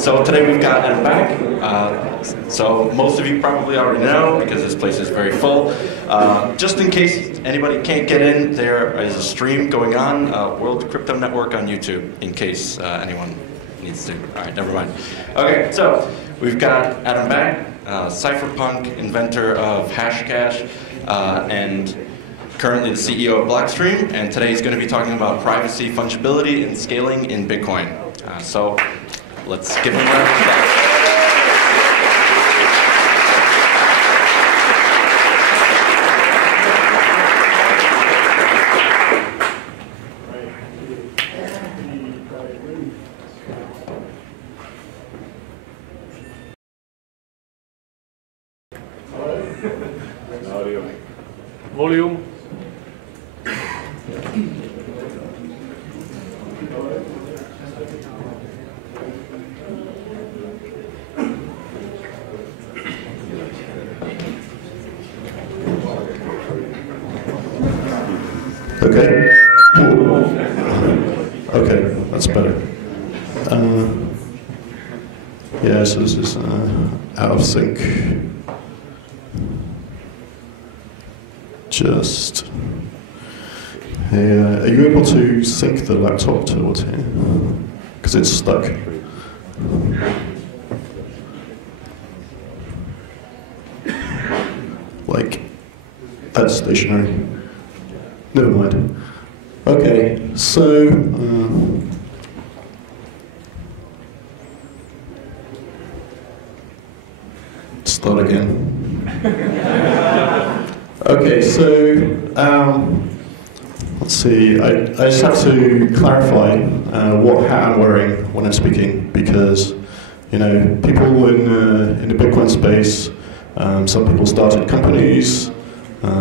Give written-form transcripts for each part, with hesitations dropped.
So today we've got Adam back. So most of you probably already know because this place is very full. Just in case anybody can't get in, there is a stream going on, World Crypto Network on YouTube, in case anyone needs to. All right, never mind. Okay, so we've got Adam back, cypherpunk, inventor of Hashcash, and currently the CEO of Blockstream, and today he's going to be talking about privacy, fungibility, and scaling in Bitcoin. So let's give him a round of applause. Volume. Okay. Okay, that's better. Yeah, so this is out of sync. Just, hey, are you able to sync the laptop towards here? Because it's stuck. Like, that's stationary. Never mind. Okay, so, start again. Okay, so let's see. I just have to clarify what hat I'm wearing when I'm speaking, because people in the Bitcoin space, some people started companies,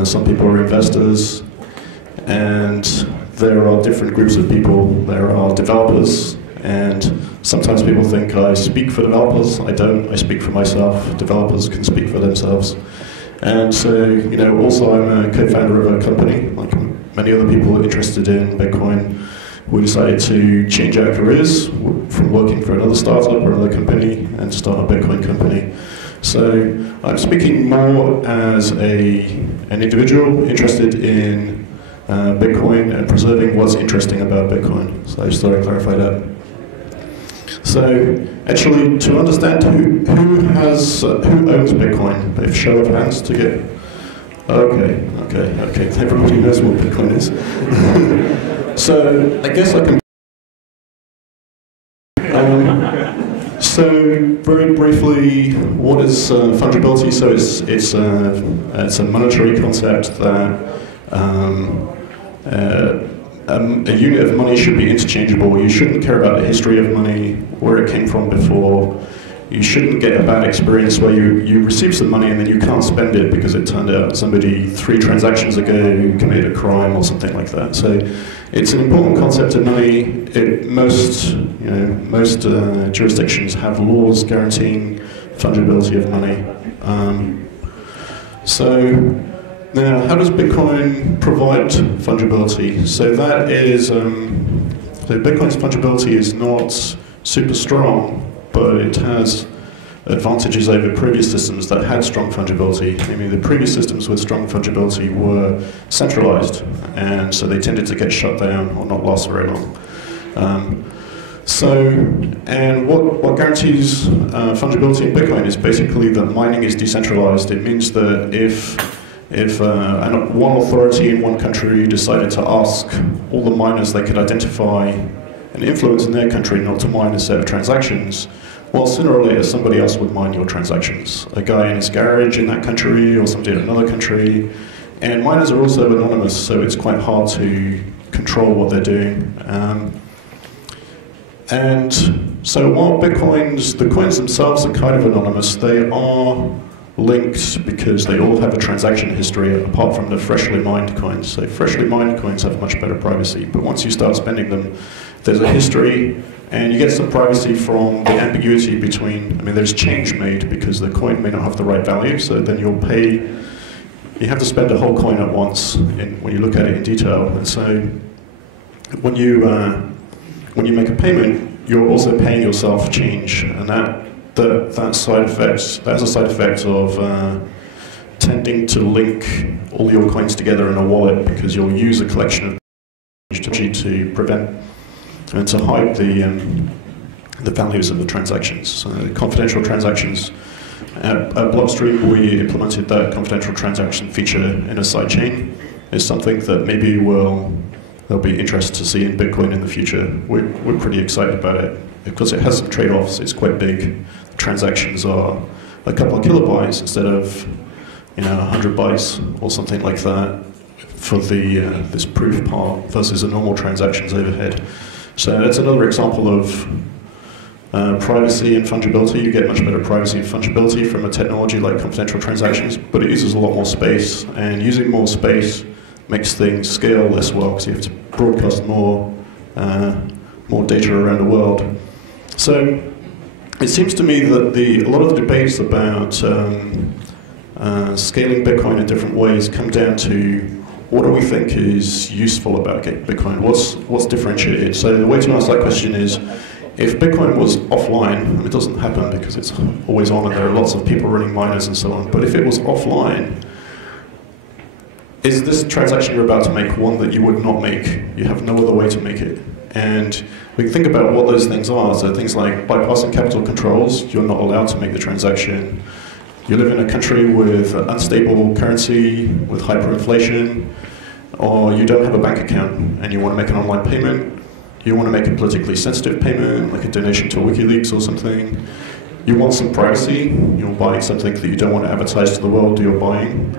some people are investors, and there are different groups of people. There are developers, and sometimes people think I speak for developers. I don't. I speak for myself. Developers can speak for themselves. And so, also I'm a co-founder of a company, like many other people interested in Bitcoin. We decided to change our careers from working for another startup or another company and start a Bitcoin company. So I'm speaking more as an individual interested in Bitcoin and preserving what's interesting about Bitcoin. So I just thought I'd clarify that. So, actually, to understand who owns Bitcoin, if show of hands to get. Okay. Everybody knows what Bitcoin is. So, I guess I can. So, very briefly, what is fungibility? So, it's a monetary concept that. A unit of money should be interchangeable. You shouldn't care about the history of money, where it came from before. You shouldn't get a bad experience where you receive some money and then you can't spend it because it turned out somebody 3 transactions ago committed a crime or something like that. So it's an important concept in money. Most jurisdictions have laws guaranteeing fungibility of money. Now, how does Bitcoin provide fungibility? So that is, Bitcoin's fungibility is not super strong, but it has advantages over previous systems that had strong fungibility. I mean, the previous systems with strong fungibility were centralized, and so they tended to get shut down or not last very long. What guarantees fungibility in Bitcoin is basically that mining is decentralized. It means that if one authority in one country decided to ask all the miners they could identify and influence in their country not to mine a set of transactions, well, sooner or later somebody else would mine your transactions. A guy in his garage in that country or somebody in another country. And miners are also anonymous, so it's quite hard to control what they're doing. And so while the coins themselves are kind of anonymous, they are linked because they all have a transaction history apart from the freshly mined coins. So freshly mined coins have much better privacy, but once you start spending them, there's a history and you get some privacy from the ambiguity between, there's change made because the coin may not have the right value, so then you have to spend a whole coin at once when you look at it in detail. And so when you make a payment, you're also paying yourself change, and that side effects, that's a side effect of tending to link all your coins together in a wallet, because you'll use a collection of change to prevent and to hide the values of the transactions. So confidential transactions. At Blockstream, we implemented that confidential transaction feature in a sidechain. It's something that maybe there'll be interest to see in Bitcoin in the future. We're pretty excited about it because it has some trade-offs. It's quite big. The transactions are a couple of kilobytes instead of 100 bytes or something like that for this proof part versus a normal transactions overhead. So that's another example of privacy and fungibility. You get much better privacy and fungibility from a technology like confidential transactions, but it uses a lot more space, and using more space makes things scale less well because you have to broadcast more data around the world. So it seems to me that a lot of the debates about scaling Bitcoin in different ways come down to what do we think is useful about Bitcoin? What's differentiated? So the way to answer that question is, if Bitcoin was offline, and it doesn't happen because it's always on and there are lots of people running miners and so on, but if it was offline, is this transaction you're about to make one that you would not make? You have no other way to make it. And we can think about what those things are. So things like bypassing capital controls, you're not allowed to make the transaction. You live in a country with unstable currency, with hyperinflation, or you don't have a bank account and you want to make an online payment. You want to make a politically sensitive payment, like a donation to WikiLeaks or something. You want some privacy. You're buying something that you don't want to advertise to the world you're buying.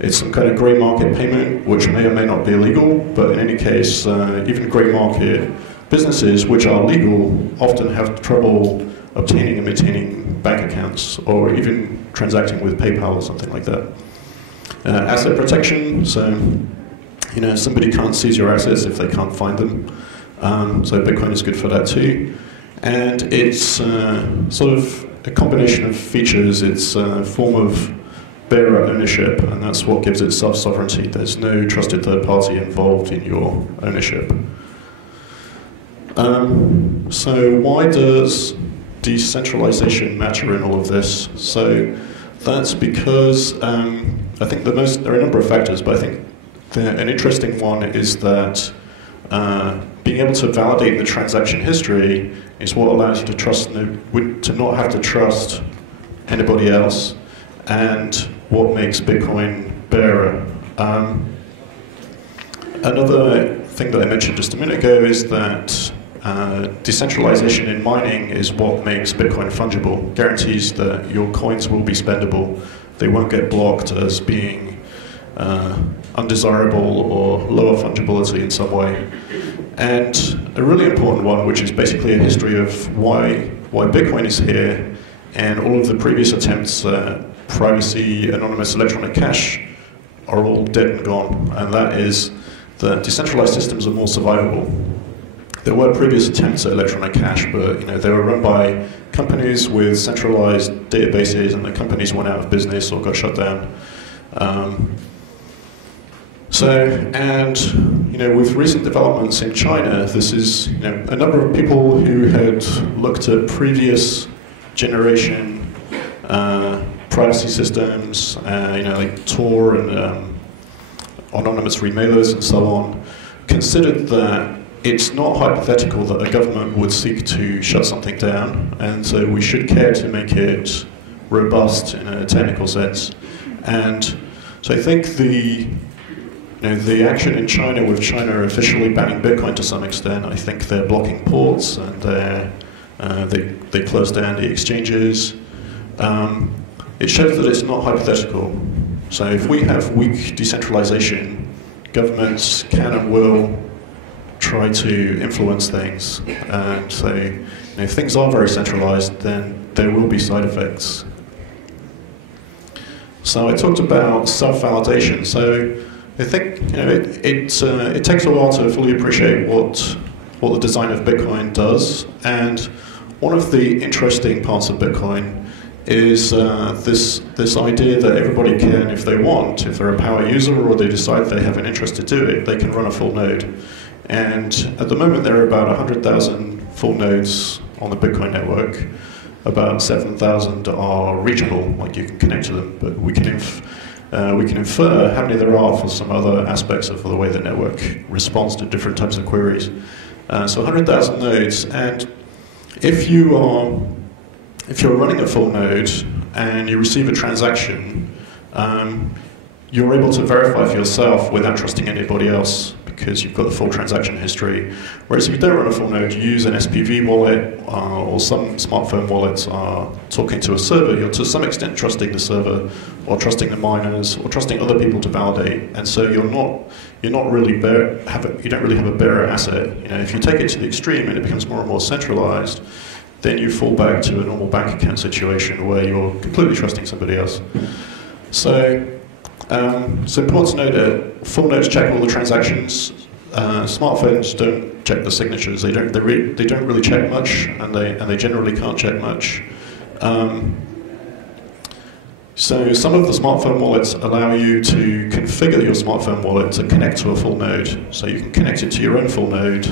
It's some kind of grey market payment, which may or may not be illegal, but in any case, even grey market businesses, which are legal, often have trouble obtaining and maintaining bank accounts, or even transacting with PayPal or something like that. Asset protection, so somebody can't seize your assets if they can't find them. So Bitcoin is good for that too. And it's sort of a combination of features. It's a form of bearer ownership, and that's what gives it self-sovereignty. There's no trusted third party involved in your ownership. So why does decentralization matter in all of this? So that's because I think there are a number of factors, but I think an interesting one is that being able to validate the transaction history is what allows you to not have to trust anybody else, and what makes Bitcoin bearer. Another thing that I mentioned just a minute ago is that decentralization in mining is what makes Bitcoin fungible, guarantees that your coins will be spendable. They won't get blocked as being undesirable or lower fungibility in some way. And a really important one, which is basically a history of why Bitcoin is here, and all of the previous attempts at privacy, anonymous electronic cash are all dead and gone, and that is that decentralized systems are more survivable. There were previous attempts at electronic cash, but they were run by companies with centralized databases, and the companies went out of business or got shut down. With recent developments in China, this is a number of people who had looked at previous generation privacy systems, like Tor and anonymous remailers and so on, considered that it's not hypothetical that a government would seek to shut something down, and so we should care to make it robust in a technical sense. And so I think the action in China, with China officially banning Bitcoin to some extent, I think they're blocking ports and they close down the exchanges. It shows that it's not hypothetical. So if we have weak decentralization, governments can and will try to influence things. And so if things are very centralized, then there will be side effects. So I talked about self-validation. So I think it takes a while to fully appreciate what the design of Bitcoin does. And one of the interesting parts of Bitcoin is this idea that everybody can, if they want, if they're a power user or they decide they have an interest to do it, they can run a full node. And at the moment there are about 100,000 full nodes on the Bitcoin network, about 7,000 are reachable, like you can connect to them, but we can infer how many there are for some other aspects of the way the network responds to different types of queries. So 100,000 nodes, and if you're running a full node and you receive a transaction, you're able to verify for yourself without trusting anybody else because you've got the full transaction history. Whereas if you don't run a full node, you use an SPV wallet or some smartphone wallets are talking to a server, you're to some extent trusting the server or trusting the miners or trusting other people to validate. And so you don't really have a bearer asset. You know, if you take it to the extreme and it becomes more and more centralized, then you fall back to a normal bank account situation where you're completely trusting somebody else. So it's important to know that full nodes check all the transactions. Smartphones don't check the signatures. They don't really check much, and they generally can't check much. So some of the smartphone wallets allow you to configure your smartphone wallet to connect to a full node. So you can connect it to your own full node,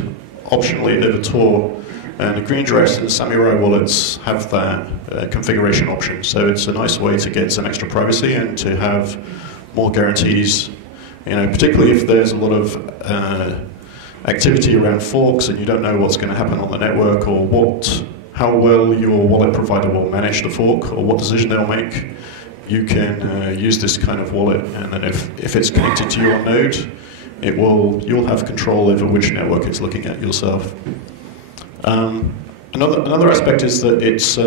optionally over Tor. And the Green Dress and Samurai wallets have that configuration option. So it's a nice way to get some extra privacy and to have more guarantees. You know, particularly if there's a lot of activity around forks and you don't know what's going to happen on the network or how well your wallet provider will manage the fork or what decision they'll make. You can use this kind of wallet, and then if it's connected to your node, you'll have control over which network it's looking at yourself. Another aspect is that it's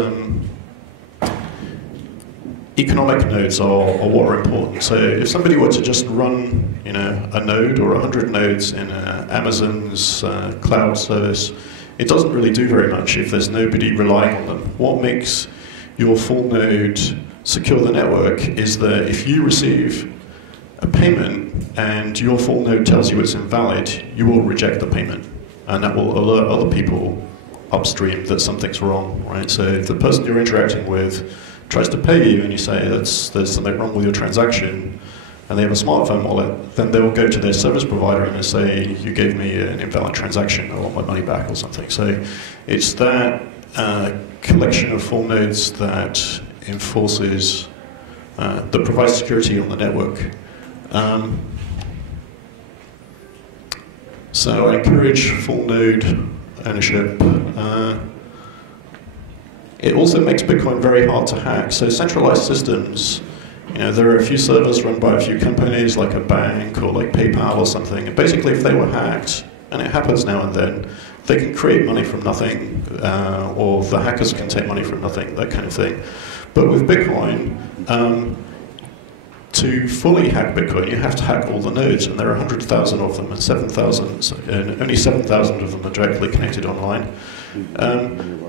economic nodes are what are important. So if somebody were to just run, you know, a node or 100 nodes in Amazon's cloud service, it doesn't really do very much if there's nobody relying on them. What makes your full node secure the network is that if you receive a payment and your full node tells you it's invalid, you will reject the payment, and that will alert other people upstream that something's wrong, right? So if the person you're interacting with tries to pay you and you say there's something wrong with your transaction, and they have a smartphone wallet, then they'll go to their service provider and say, you gave me an invalid transaction, I want my money back or something. So it's that collection of full nodes that enforces, that provides security on the network. So I encourage full node ownership. It also makes Bitcoin very hard to hack. So centralized systems, you know, there are a few servers run by a few companies like a bank or like PayPal or something. And basically if they were hacked, and it happens now and then, they can create money from nothing, or the hackers can take money from nothing, that kind of thing. But with Bitcoin, to fully hack Bitcoin, you have to hack all the nodes, and there are 100,000 of them, and 7,000, and only 7,000 of them are directly connected online.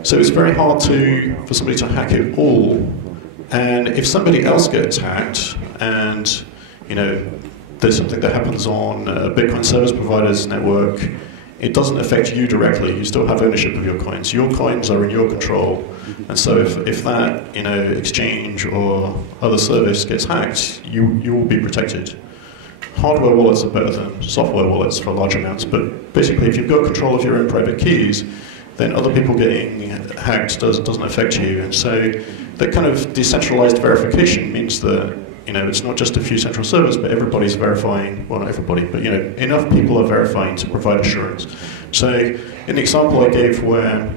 So it's very hard for somebody to hack it all. And if somebody else gets hacked, and you know, there's something that happens on a Bitcoin service provider's network, it doesn't affect you directly. You still have ownership of your coins. Your coins are in your control. And so if that, you know, exchange or other service gets hacked, you will be protected. Hardware wallets are better than software wallets for large amounts, but basically if you've got control of your own private keys, then other people getting hacked doesn't affect you. And so that kind of decentralized verification means that, you know, it's not just a few central servers, but everybody's verifying, well, not everybody, but, you know, enough people are verifying to provide assurance. So in the example I gave where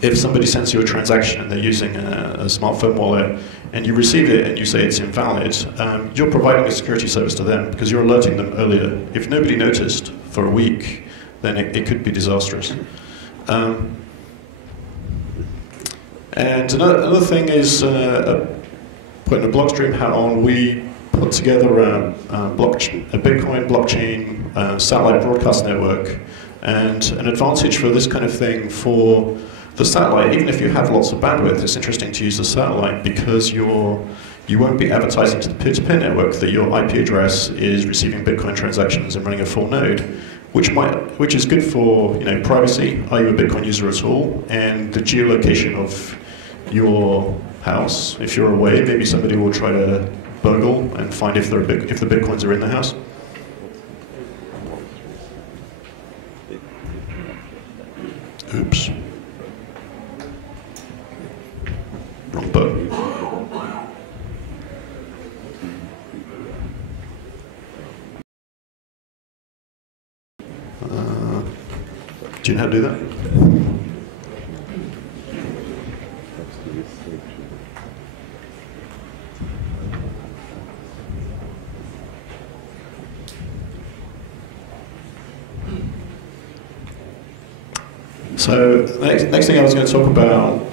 if somebody sends you a transaction and they're using a smartphone wallet and you receive it and you say it's invalid, you're providing a security service to them because you're alerting them earlier. If nobody noticed for a week, then it could be disastrous. And another thing is putting a Blockstream hat on. We put together a Bitcoin blockchain satellite broadcast network, and an advantage for this kind of thing for the satellite, even if you have lots of bandwidth, it's interesting to use the satellite because you won't be advertising to the peer-to-peer network that your IP address is receiving Bitcoin transactions and running a full node, which is good for, you know, privacy. Are you a Bitcoin user at all? And the geolocation of your house. If you're away, maybe somebody will try to burgle and find if the Bitcoins are in the house. Oops. Wrong button. Do you know how to do that? So next thing I was going to talk about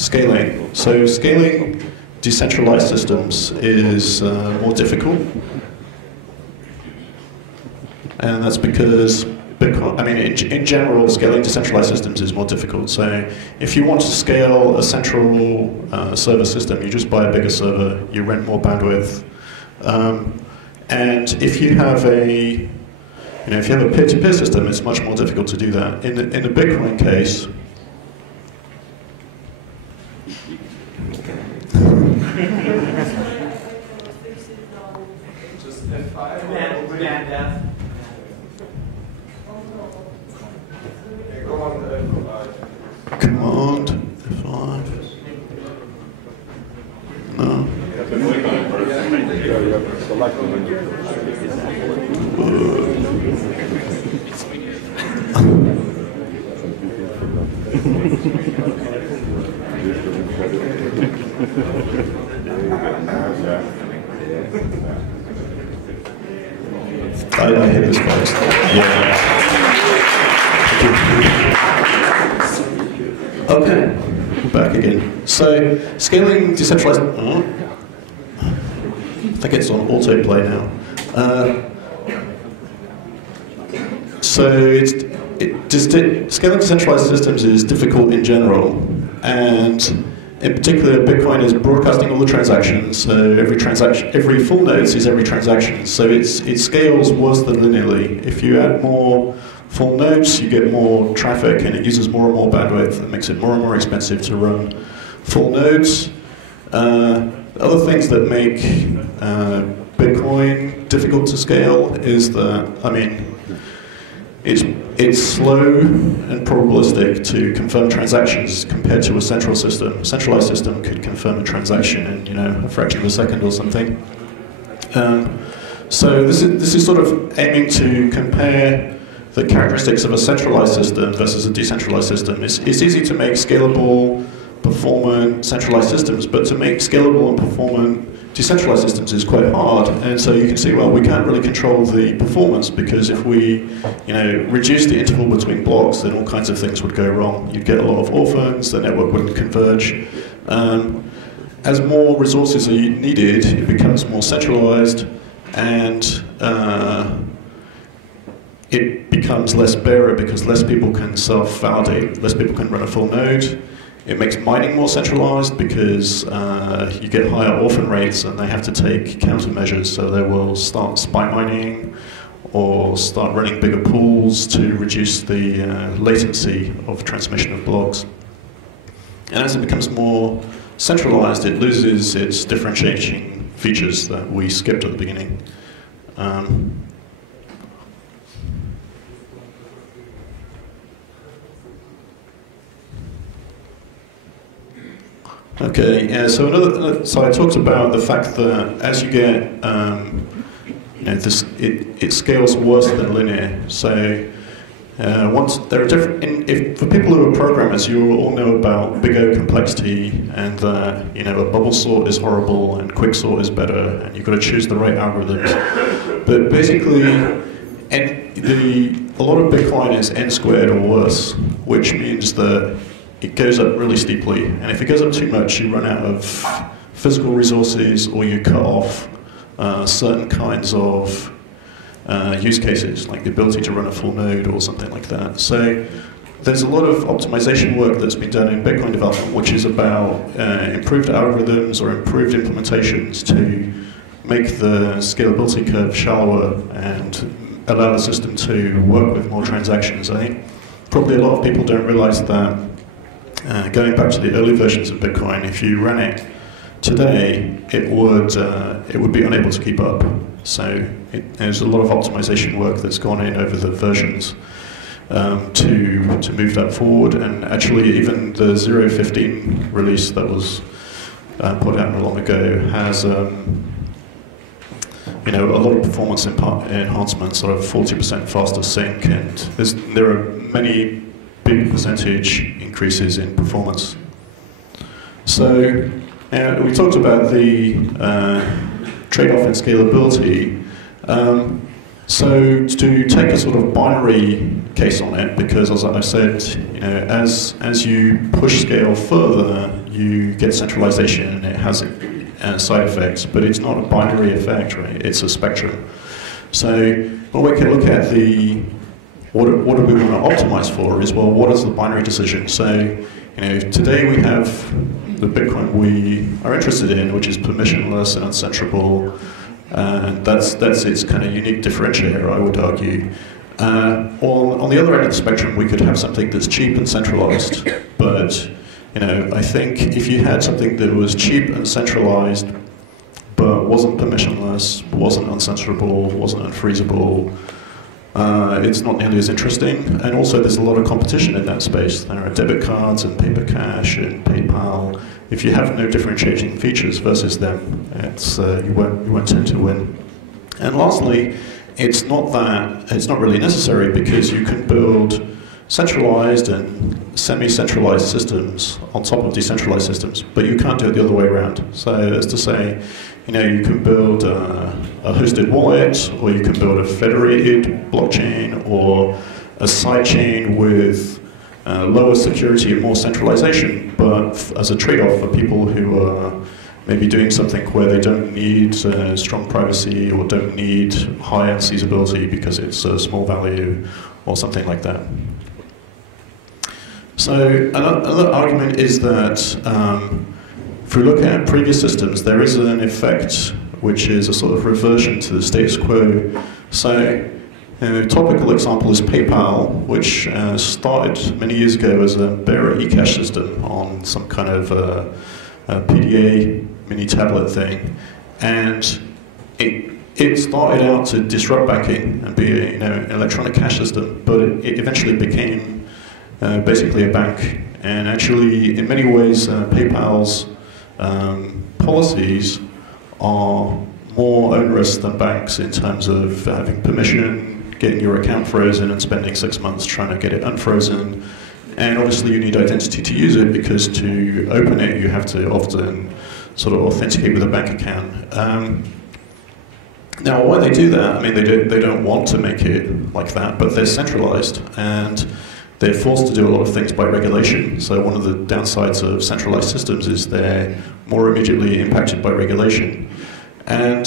scaling. So scaling decentralized systems is more difficult, and that's because Bitcoin, I mean, in general, scaling decentralized systems is more difficult. So if you want to scale a central server system, you just buy a bigger server, you rent more bandwidth, and if you have a if you have a peer-to-peer system, it's much more difficult to do that. In the Bitcoin case, Command F5. No. I hate this place. Yeah. Okay, back again. So, scaling decentralized. I think it's on autoplay now. Scaling decentralized systems is difficult in general, and in particular, Bitcoin is broadcasting all the transactions. So every full node sees every transaction. So it scales worse than linearly. If you add more full nodes, you get more traffic, and it uses more and more bandwidth, and makes it more and more expensive to run full nodes. Other things that make Bitcoin difficult to scale is that, I mean, it's slow and probabilistic to confirm transactions compared to a central system. A centralized system could confirm a transaction in a fraction of a second or something. So this is sort of aiming to compare the characteristics of a centralized system versus a decentralized system. It's easy to make scalable, performant centralized systems, but to make scalable and performant decentralized systems is quite hard. And so you can see, well, we can't really control the performance, because if we reduce the interval between blocks, then all kinds of things would go wrong. You'd get a lot of orphans, the network wouldn't converge. As more resources are needed, it becomes more centralized, and it becomes less bearer because less people can self-validate, less people can run a full node. It makes mining more centralized because you get higher orphan rates, and they have to take countermeasures, so they will start spy mining or start running bigger pools to reduce the latency of transmission of blocks. And as it becomes more centralized, it loses its differentiating features that we skipped at the beginning. Okay, yeah, so I talked about the fact that as you get, it scales worse than linear. So once there are different, for people who are programmers, you all know about big O complexity, and a bubble sort is horrible and quicksort is better, and you've got to choose the right algorithms. But basically, a lot of Bitcoin is n squared or worse, which means that it goes up really steeply, and if it goes up too much, you run out of physical resources, or you cut off certain kinds of use cases, like the ability to run a full node or something like that. So there's a lot of optimization work that's been done in Bitcoin development, which is about improved algorithms or improved implementations to make the scalability curve shallower and allow the system to work with more transactions. I think probably a lot of people don't realize that going back to the early versions of Bitcoin, if you ran it today, it would be unable to keep up. So there's a lot of optimization work that's gone in over the versions. to move that forward. And actually, even the 0.15 release that was put out not long ago has a lot of performance enhancements, sort of 40% faster sync, and there are many big percentage increases in performance. So we talked about the trade-off in scalability. So to take a sort of binary case on it, because as I said, as you push scale further, you get centralization, and it has side effects, but it's not a binary effect, right? It's a spectrum. So when we can look at what do we want to optimize for is, well, what is the binary decision? So today we have the Bitcoin we are interested in, which is permissionless and uncensorable. And that's its kind of unique differentiator, I would argue. On the other end of the spectrum, we could have something that's cheap and centralized. But I think if you had something that was cheap and centralized, but wasn't permissionless, wasn't uncensorable, wasn't unfreezable, it's not nearly as interesting. And also, there's a lot of competition in that space. There are debit cards and paper cash and PayPal. If you have no differentiating features versus them, you won't tend to win. And lastly, it's not really necessary, because you can build centralized and semi-centralized systems on top of decentralized systems, but you can't do it the other way around. So as to say, you can build a hosted wallet, or you can build a federated blockchain, or a sidechain with lower security and more centralization, but as a trade-off for people who are maybe doing something where they don't need strong privacy, or don't need high unseizability because it's a small value, or something like that. So another argument is that if we look at previous systems, there is an effect which is a sort of reversion to the status quo. So a topical example is PayPal, which started many years ago as a bearer eCash system on some kind of a PDA mini tablet thing, and it started out to disrupt banking and be an electronic cash system, but it eventually became basically a bank. And actually, in many ways, PayPal's policies are more onerous than banks in terms of having permission, getting your account frozen, and spending 6 months trying to get it unfrozen. And obviously, you need identity to use it, because to open it, you have to often sort of authenticate with a bank account. Now, why they do that? I mean, they don't want to make it like that, but they're centralized, and they're forced to do a lot of things by regulation. So one of the downsides of centralized systems is they're more immediately impacted by regulation. And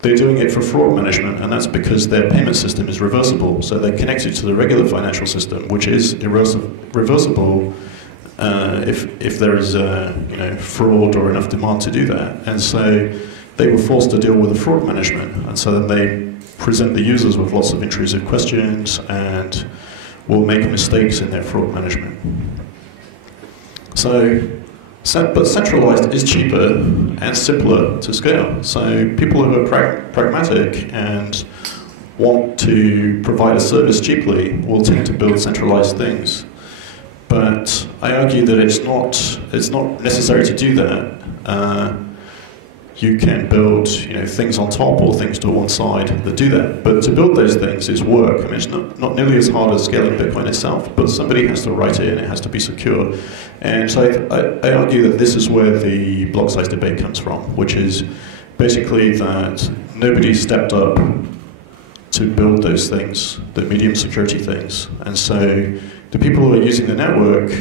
they're doing it for fraud management, and that's because their payment system is reversible. So they're connected to the regular financial system, which is reversible if there is fraud or enough demand to do that. And so they were forced to deal with the fraud management. And so then they present the users with lots of intrusive questions and will make mistakes in their fraud management. But centralized is cheaper and simpler to scale. So people who are pragmatic and want to provide a service cheaply will tend to build centralized things. But I argue that it's not necessary to do that. You can build things on top or things to one side that do that. But to build those things is work. I mean, it's not nearly as hard as scaling Bitcoin itself, but somebody has to write it and it has to be secure. And so I argue that this is where the block size debate comes from, which is basically that nobody stepped up to build those things, the medium security things. And so the people who are using the network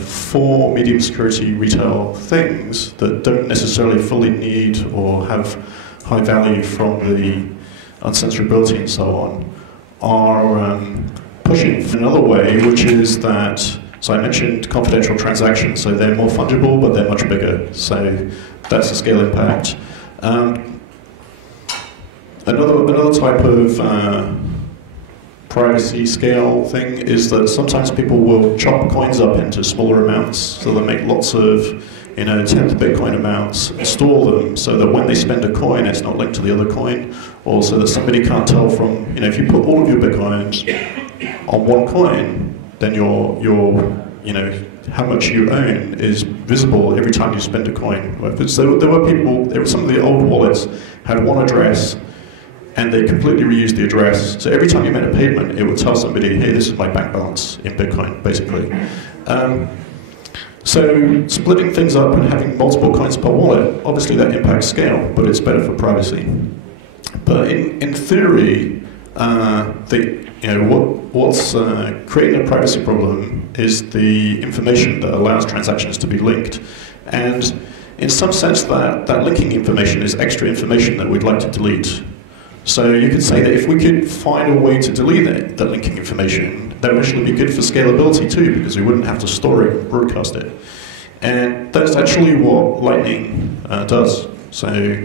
for medium security retail things that don't necessarily fully need or have high value from the uncensorability and so on, are pushing another way, which is that, so I mentioned confidential transactions, so they're more fungible, but they're much bigger. So that's a scale impact. Another type of privacy scale thing is that sometimes people will chop coins up into smaller amounts, so they'll make lots of 10th Bitcoin amounts, store them so that when they spend a coin, it's not linked to the other coin, or so that somebody can't tell from, if you put all of your Bitcoins on one coin, then your you know, how much you own is visible every time you spend a coin. So there were people, some of the old wallets had one address, and they completely reused the address. So every time you made a payment, it would tell somebody, hey, this is my bank balance in Bitcoin, basically. So splitting things up and having multiple coins per wallet, obviously that impacts scale, but it's better for privacy. But in theory, what's creating a privacy problem is the information that allows transactions to be linked. And in some sense, that linking information is extra information that we'd like to delete. So you could say that if we could find a way to delete that linking information, that would actually be good for scalability too, because we wouldn't have to store it and broadcast it. And that's actually what Lightning does. So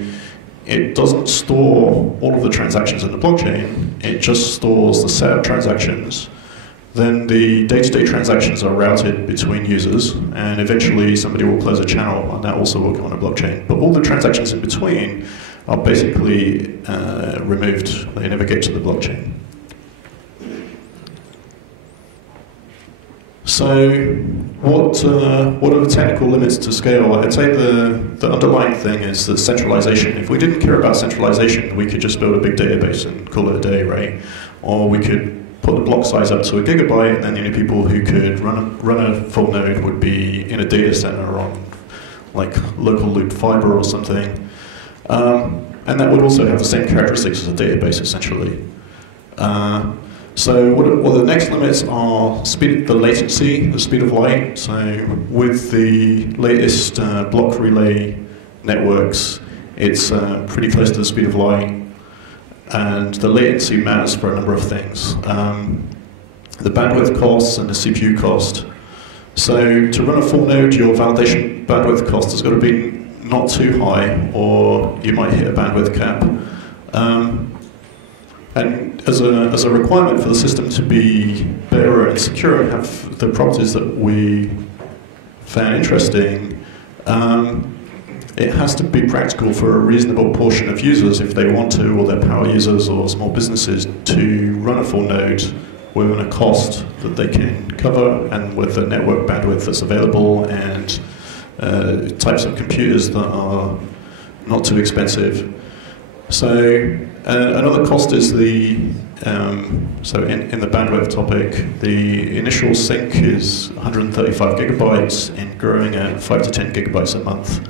it doesn't store all of the transactions in the blockchain, it just stores the set of transactions. Then the day-to-day transactions are routed between users, and eventually somebody will close a channel, and that also will go on a blockchain. But all the transactions in between are basically removed. They never get to the blockchain. So what are the technical limits to scale? I'd say the underlying thing is the centralization. If we didn't care about centralization, we could just build a big database and call it a day, right? Or we could put the block size up to a gigabyte, and then the only people who could run a full node would be in a data center on like local loop fiber or something. And that would also have the same characteristics as a database, essentially. So what the next limits are the latency, the speed of light. So with the latest block relay networks, it's pretty close to the speed of light. And the latency matters for a number of things. The bandwidth costs and the CPU cost. So to run a full node, your validation bandwidth cost has got to be not too high, or you might hit a bandwidth cap. And as a requirement for the system to be better and secure and have the properties that we found interesting, it has to be practical for a reasonable portion of users if they want to, or their power users or small businesses, to run a full node within a cost that they can cover and with the network bandwidth that's available and types of computers that are not too expensive. So another cost is so in the bandwidth topic, the initial sync is 135 gigabytes and growing at 5 to 10 gigabytes a month.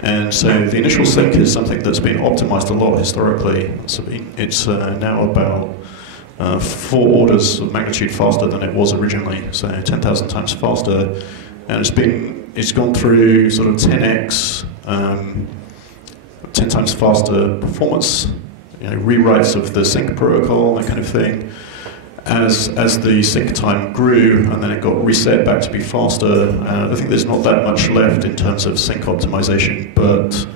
And so the initial sync is something that's been optimized a lot historically. So it's now about 4 orders of magnitude faster than it was originally, so 10,000 times faster. And it's gone through sort of 10x, 10 times faster performance, rewrites of the sync protocol, that kind of thing. As the sync time grew, and then it got reset back to be faster. I think there's not that much left in terms of sync optimization, but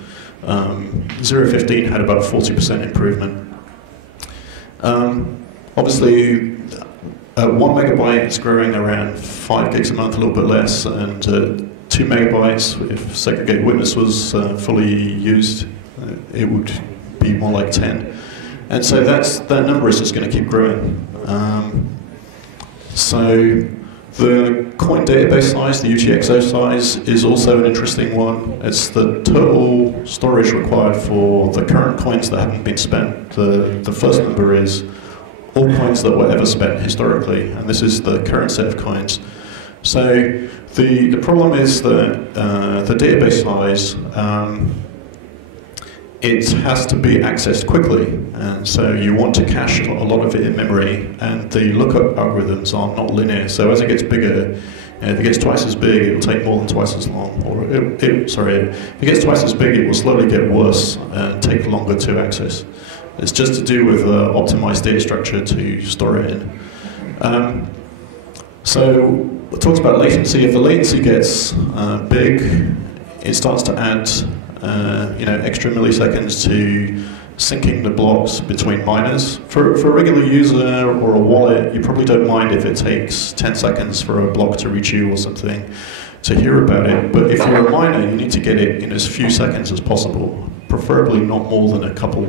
0.15 had about 40% improvement. Obviously, 1 megabyte is growing around 5 gigs a month, a little bit less, and 2 megabytes, if segregated witness was fully used, it would be more like 10. And so that number is just going to keep growing. So the coin database size, the UTXO size, is also an interesting one. It's the total storage required for the current coins that haven't been spent. The first number is all coins that were ever spent historically, and this is the current set of coins. So the problem is that the database size, it has to be accessed quickly, and so you want to cache a lot of it in memory, and the lookup algorithms are not linear, so as it gets bigger, if it gets twice as big, it will take more than twice as long, or if it gets twice as big, it will slowly get worse and take longer to access. It's just to do with optimized data structure to store it in. So it talks about latency. If the latency gets big, it starts to add extra milliseconds to syncing the blocks between miners. For a regular user or a wallet, you probably don't mind if it takes 10 seconds for a block to reach you or something to hear about it. But if you're a miner, you need to get it in as few seconds as possible, preferably not more than a couple.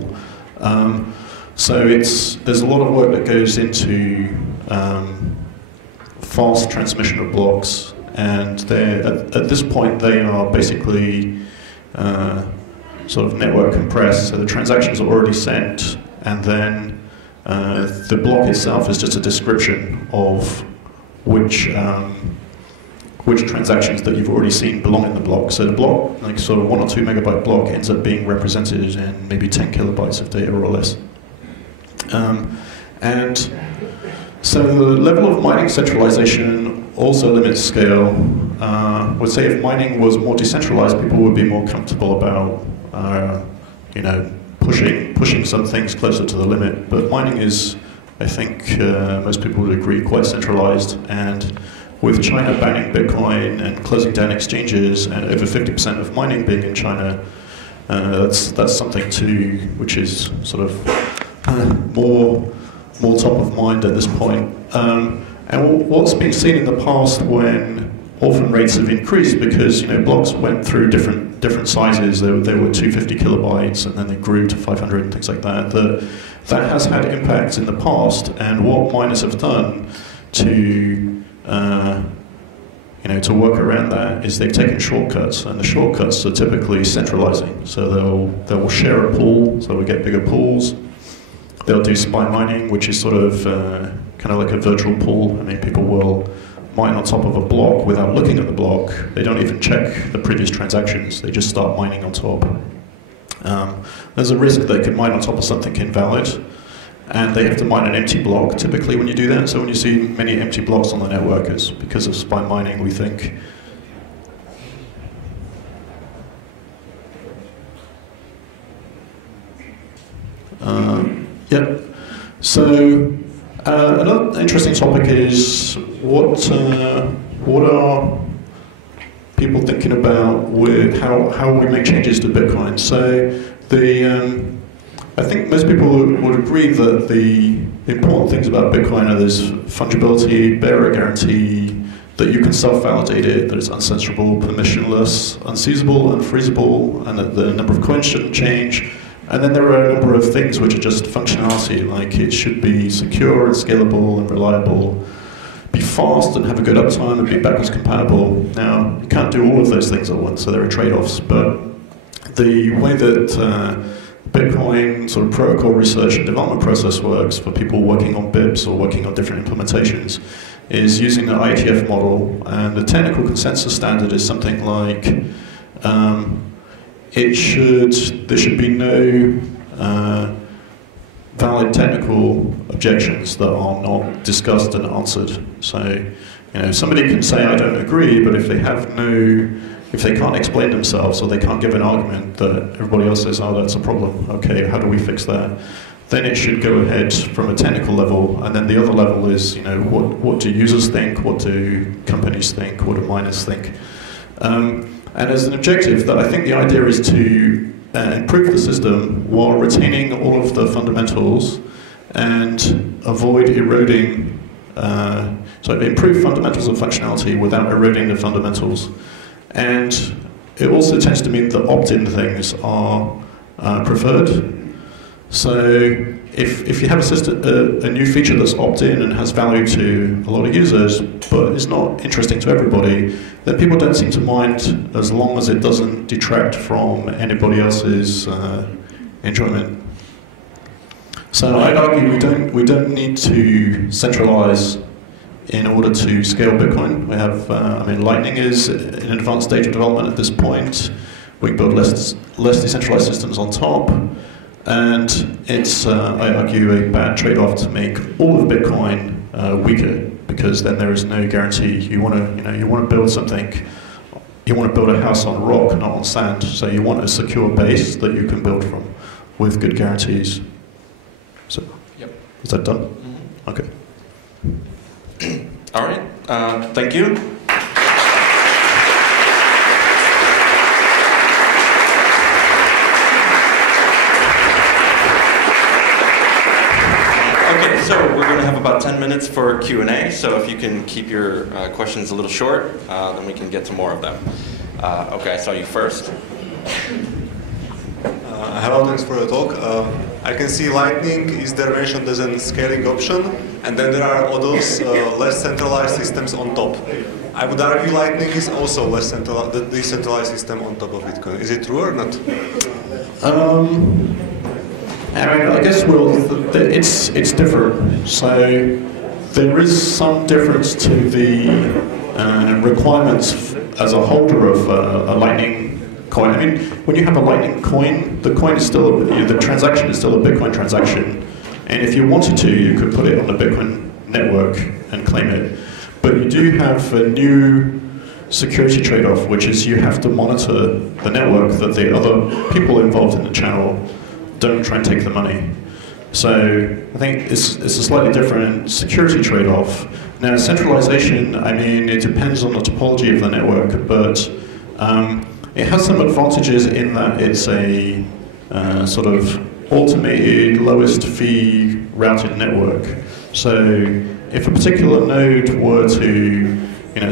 So there's a lot of work that goes into fast transmission of blocks, and at this point they are basically sort of network compressed, so the transactions are already sent, and then the block itself is just a description of which transactions that you've already seen belong in the block. So the block, like sort of 1 or 2 megabyte block, ends up being represented in maybe 10 kilobytes of data or less. And so the level of mining centralization also limits scale. I would say if mining was more decentralized, people would be more comfortable about, pushing some things closer to the limit. But mining is, I think, most people would agree, quite centralized. And with China banning Bitcoin and closing down exchanges, and over 50% of mining being in China, that's something which is sort of more top of mind at this point. And what's been seen in the past when orphan rates have increased, because blocks went through different sizes. They were 250 kilobytes, and then they grew to 500 and things like that. That has had impacts in the past, and what miners have done to work around that is they've taken shortcuts, and the shortcuts are typically centralizing. So they'll share a pool, so we get bigger pools. They'll do spy mining, which is sort of kind of like a virtual pool. I mean, people will mine on top of a block without looking at the block. They don't even check the previous transactions. They just start mining on top. There's a risk they could mine on top of something invalid, and they have to mine an empty block typically when you do that. So when you see many empty blocks on the network, it's because of spy mining, we think. Yep. So another interesting topic is what are people thinking about with how we make changes to Bitcoin. So I think most people would agree that the important things about Bitcoin are this fungibility, bearer guarantee, that you can self-validate it, that it's uncensorable, permissionless, unseizable, unfreezable, and that the number of coins shouldn't change. And then there are a number of things which are just functionality, like it should be secure and scalable and reliable, be fast and have a good uptime, and be backwards compatible. Now, you can't do all of those things at once, so there are trade-offs, but the way that Bitcoin sort of protocol research and development process works for people working on BIPs or working on different implementations is using the IETF model, and the technical consensus standard is something like there should be no valid technical objections that are not discussed and answered. So, somebody can say I don't agree, but if they can't explain themselves, or they can't give an argument that everybody else says, oh, that's a problem, okay, how do we fix that? Then it should go ahead from a technical level, and then the other level is, what do users think, what do companies think, what do miners think? And as an objective, that I think the idea is to improve the system while retaining all of the fundamentals and avoid eroding, so improve fundamentals of functionality without eroding the fundamentals. And it also tends to mean that opt-in things are preferred. So if you have a new feature that's opt-in and has value to a lot of users, but is not interesting to everybody, then people don't seem to mind as long as it doesn't detract from anybody else's enjoyment. So I'd argue we don't need to centralize in order to scale Bitcoin. We have, Lightning is in an advanced stage of development at this point. We can build less decentralized systems on top. And it's, I argue, a bad trade-off to make all of Bitcoin weaker, because then there is no guarantee. You want to build something. You want to build a house on rock, not on sand. So you want a secure base that you can build from, with good guarantees. So, yep. Is that done? Mm-hmm. Okay. All right. Thank you. So we're going to have about 10 minutes for Q&A, so if you can keep your questions a little short, then we can get to more of them. Okay, I saw you first. Hello, thanks for the talk. I can see Lightning is there mentioned as a scaling option, and then there are others less centralized systems on top. I would argue Lightning is also less the decentralized system on top of Bitcoin. Is it true or not? I guess it's different. So there is some difference to the requirements as a holder of a Lightning coin. I mean, when you have a Lightning coin, the coin is still the transaction is still a Bitcoin transaction, and if you wanted to, you could put it on the Bitcoin network and claim it. But you do have a new security trade-off, which is you have to monitor the network that the other people involved in the channel don't try and take the money. So I think it's a slightly different security trade-off. Now, centralization, I mean, it depends on the topology of the network, but it has some advantages in that it's a sort of automated, lowest fee routed network. So if a particular node were to,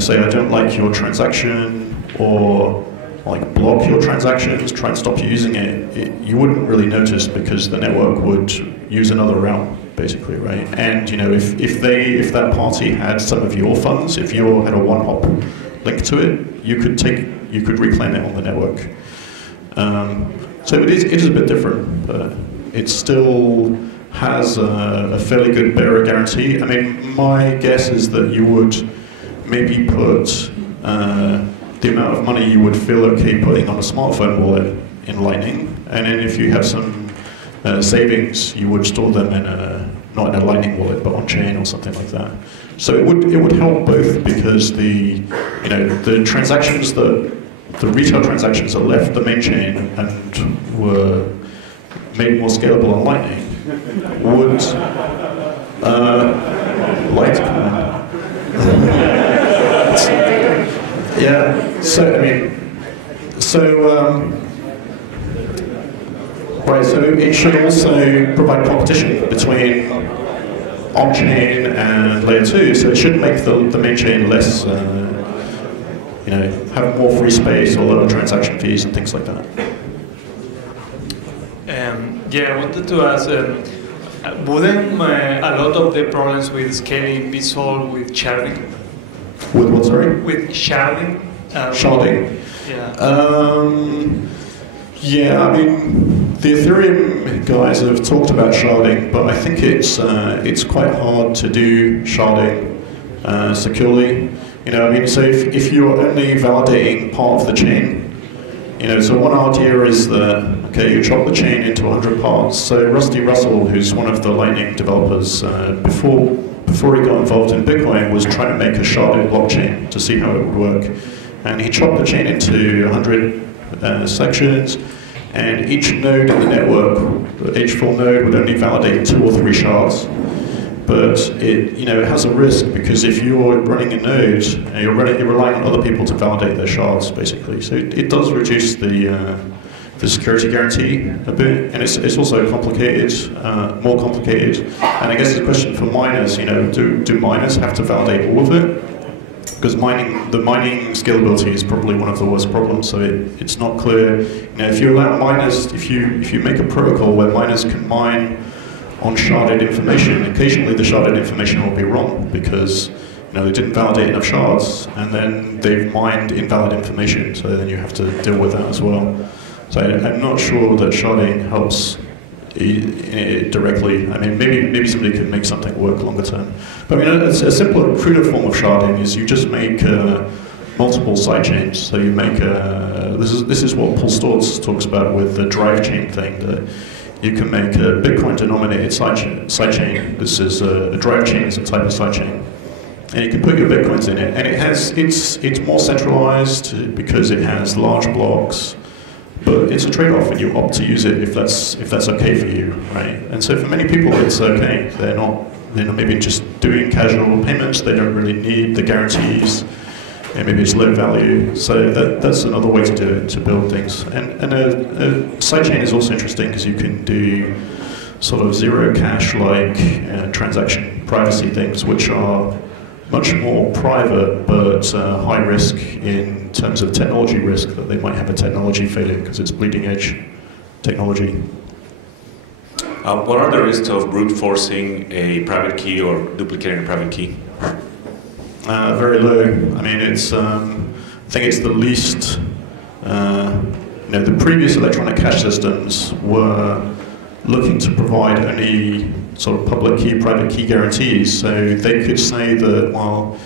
say I don't like your transaction, or like block your transactions, try and stop you using it, you wouldn't really notice because the network would use another route, basically, right? And if that party had some of your funds, if you had a one-hop link to it, you could reclaim it on the network. So it is a bit different, but it still has a fairly good bearer guarantee. I mean, my guess is that you would maybe put the amount of money you would feel okay putting on a smartphone wallet in Lightning, and then if you have some savings, you would store them in not in a Lightning wallet, but on chain or something like that. So it would help both, because the transactions the retail transactions that left the main chain and were made more scalable on Lightning would yeah. So I mean, right. So it should also provide competition between on-chain and layer 2. So it should make the main chain less, have more free space or lower transaction fees and things like that. Yeah, I wanted to ask, wouldn't a lot of the problems with scaling be solved with sharding? With what, sorry? With sharding. Sharding? Yeah. Yeah, I mean, the Ethereum guys have talked about sharding, but I think it's quite hard to do sharding securely. So if you're only validating part of the chain, so one idea is that, okay, you chop the chain into 100 parts. So Rusty Russell, who's one of the Lightning developers, before he got involved in Bitcoin, was trying to make a sharded blockchain to see how it would work. And he chopped the chain into 100 sections, and each node in the network, each full node would only validate 2 or 3 shards. But it has a risk, because if you're running a node, you're relying on other people to validate their shards, basically. So it does reduce the security guarantee a bit, and it's also complicated, more complicated. And I guess the question for miners, do miners have to validate all of it? Because the mining scalability is probably one of the worst problems. So it's not clear. If you allow miners, if you make a protocol where miners can mine on sharded information, occasionally the sharded information will be wrong because they didn't validate enough shards, and then they've mined invalid information, so then you have to deal with that as well. So I'm not sure that sharding helps directly. I mean, maybe somebody could make something work longer term. But I mean, a simpler, cruder form of sharding is you just make multiple sidechains. So you make this is what Paul Storz talks about with the drive chain thing, that you can make a Bitcoin-denominated sidechain. This is a drive chain, is a type of sidechain, and you can put your Bitcoins in it. And it's more centralized because it has large blocks, but it's a trade-off, and you opt to use it if that's okay for you, right? And so for many people, it's okay. They're not maybe just doing casual payments. They don't really need the guarantees. And maybe it's low value, so that's another way to do it, to build things. And a sidechain is also interesting because you can do sort of zero cash like transaction privacy things, which are much more private but high risk in terms of technology risk, that they might have a technology failure because it's bleeding edge technology. What are the risks of brute forcing a private key or duplicating a private key? Very low. I mean, it's I think it's the least. The previous electronic cash systems were looking to provide only sort of public key, private key guarantees. So they could say that, well,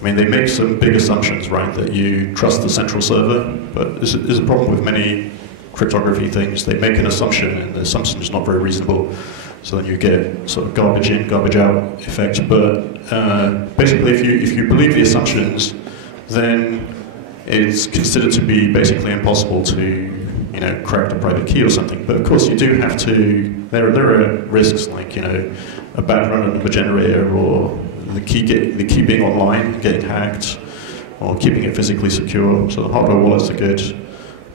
I mean, they make some big assumptions, right, that you trust the central server, but there's a problem with many cryptography things. They make an assumption, and the assumption is not very reasonable. So then you get sort of garbage in, garbage out effect. But basically, if you believe the assumptions, then it's considered to be basically impossible to, crack the private key or something. But of course, you do have to. There are risks like a bad run on the generator, or the key being online, getting hacked, or keeping it physically secure. So the hardware wallets are good,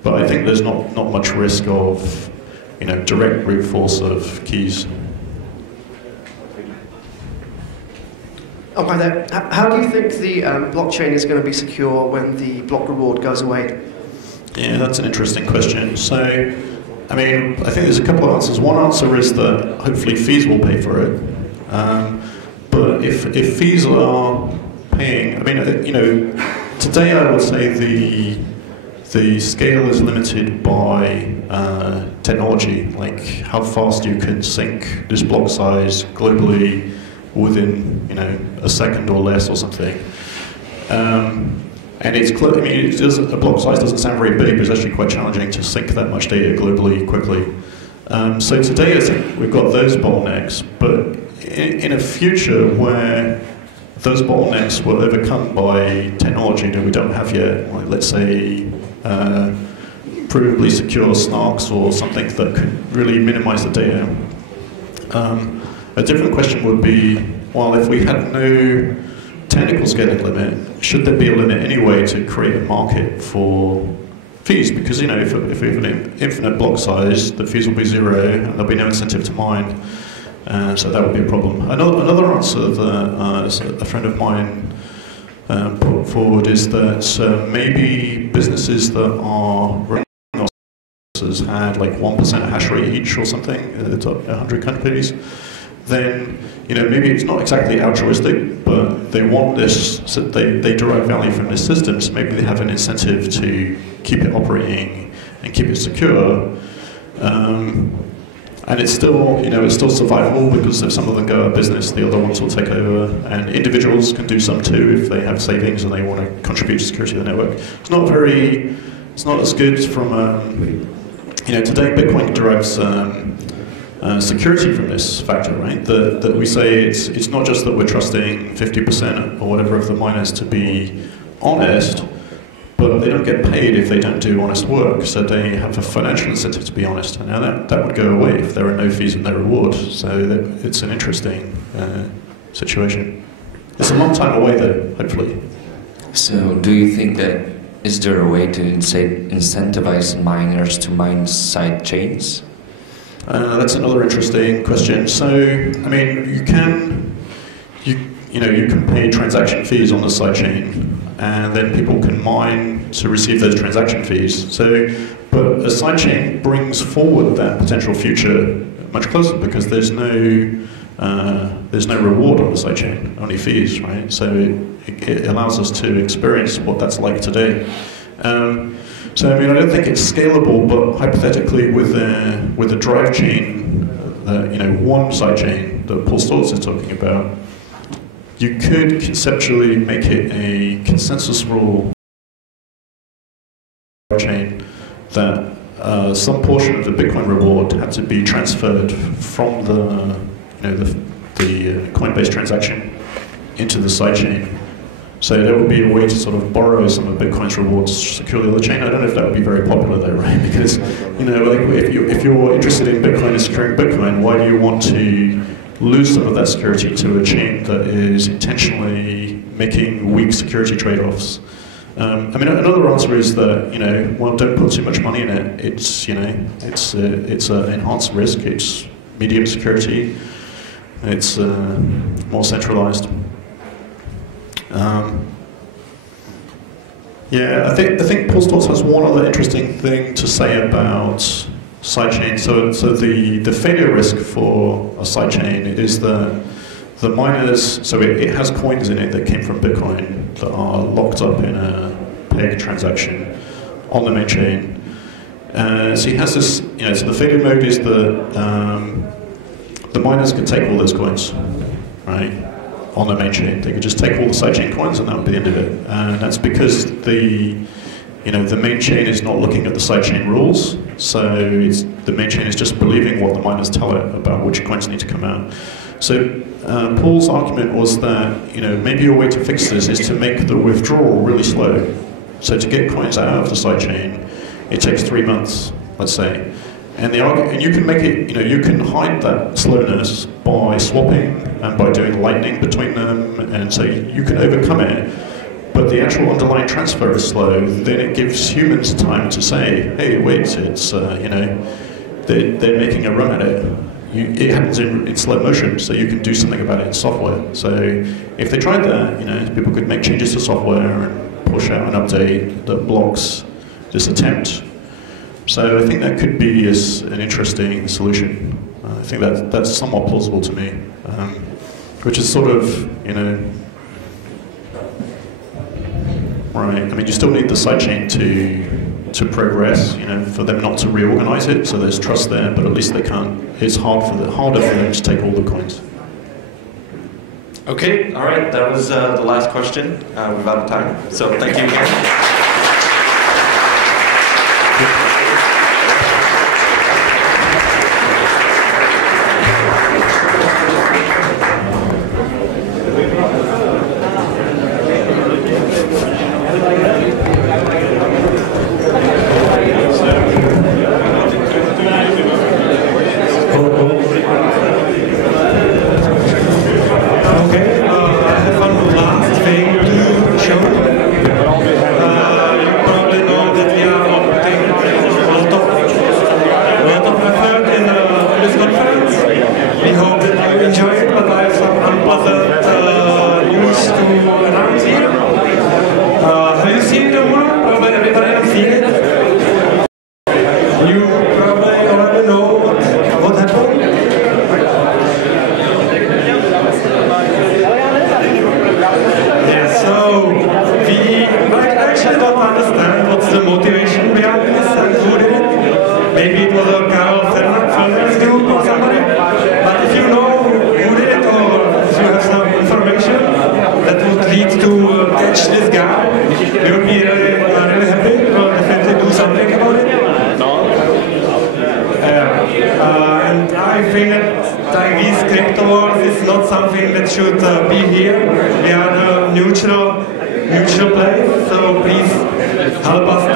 but I think there's not much risk of direct brute force of keys. Oh, hi there. How do you think the blockchain is going to be secure when the block reward goes away? Yeah, that's an interesting question. So, I mean, I think there's a couple of answers. One answer is that hopefully fees will pay for it. But if fees are paying, I mean, today I would say the scale is limited by technology, like how fast you can sync this block size globally within a second or less or something. And it's clear, I mean, a block size doesn't sound very big, but it's actually quite challenging to sync that much data globally quickly. So today I think we've got those bottlenecks, but in a future where those bottlenecks were overcome by technology that we don't have yet, like let's say provably secure snarks or something that could really minimize the data. A different question would be, well, if we had no technical scaling limit, should there be a limit anyway to create a market for fees? Because if we have an infinite block size, the fees will be zero, and there'll be no incentive to mine. So that would be a problem. Another answer that a friend of mine put forward is that maybe businesses that are running had like 1% of hash rate each or something, the top 100 companies, then maybe it's not exactly altruistic, but they want this, so they derive value from this system, so maybe they have an incentive to keep it operating and keep it secure. And it's still, it's still survivable, because if some of them go out of business, the other ones will take over, and individuals can do some too if they have savings and they want to contribute to security of the network. It's not as good from, today Bitcoin derives security from this factor, right? That we say it's not just that we're trusting 50% or whatever of the miners to be honest, but they don't get paid if they don't do honest work, so they have a financial incentive to be honest. And now that would go away if there are no fees and no reward. So it's an interesting situation. It's a long time away though, hopefully. So do you think that, is there a way to incentivize miners to mine side chains? That's another interesting question. So, I mean, you can pay transaction fees on the sidechain, and then people can mine to receive those transaction fees. So, but a sidechain brings forward that potential future much closer, because there's no reward on the sidechain, only fees, right? So it allows us to experience what that's like today. So I mean, I don't think it's scalable, but hypothetically, with a drive chain, one sidechain that Paul Storz is talking about, you could conceptually make it a consensus rule chain that some portion of the Bitcoin reward had to be transferred from the Coinbase transaction into the sidechain. So there would be a way to sort of borrow some of Bitcoin's rewards securely on the chain. I don't know if that would be very popular though, right? Because like if you're interested in Bitcoin and securing Bitcoin, why do you want to lose some of that security to a chain that is intentionally making weak security trade-offs? I mean, another answer is that well, don't put too much money in it. It's it's an enhanced risk. It's medium security. It's more centralized. Yeah, I think Paul Storz has one other interesting thing to say about sidechain. So the failure risk for a sidechain is that the miners, so it has coins in it that came from Bitcoin that are locked up in a peg transaction on the main chain. So it has this, so the failure mode is that the miners can take all those coins, right, on the main chain. They could just take all the sidechain coins and that would be the end of it. And that's because the main chain is not looking at the sidechain rules, so the main chain is just believing what the miners tell it about which coins need to come out. So Paul's argument was that maybe a way to fix this is to make the withdrawal really slow. So to get coins out of the sidechain, it takes 3 months, let's say. And you can make it, you can hide that slowness by swapping and by doing lightning between them, and so you can overcome it. But the actual underlying transfer is slow. Then it gives humans time to say, hey, wait, it's they're making a run at it. It happens in slow motion, so you can do something about it in software. So if they tried that, people could make changes to software and push out an update that blocks this attempt. So I think that could be an interesting solution. I think that's somewhat plausible to me, which is sort of, right. I mean, you still need the sidechain to progress, for them not to reorganize it. So there's trust there, but at least they can't. It's harder for them to take all the coins. Okay, all right. That was the last question. We're out of time. So thank you again. Neutral place, so please help us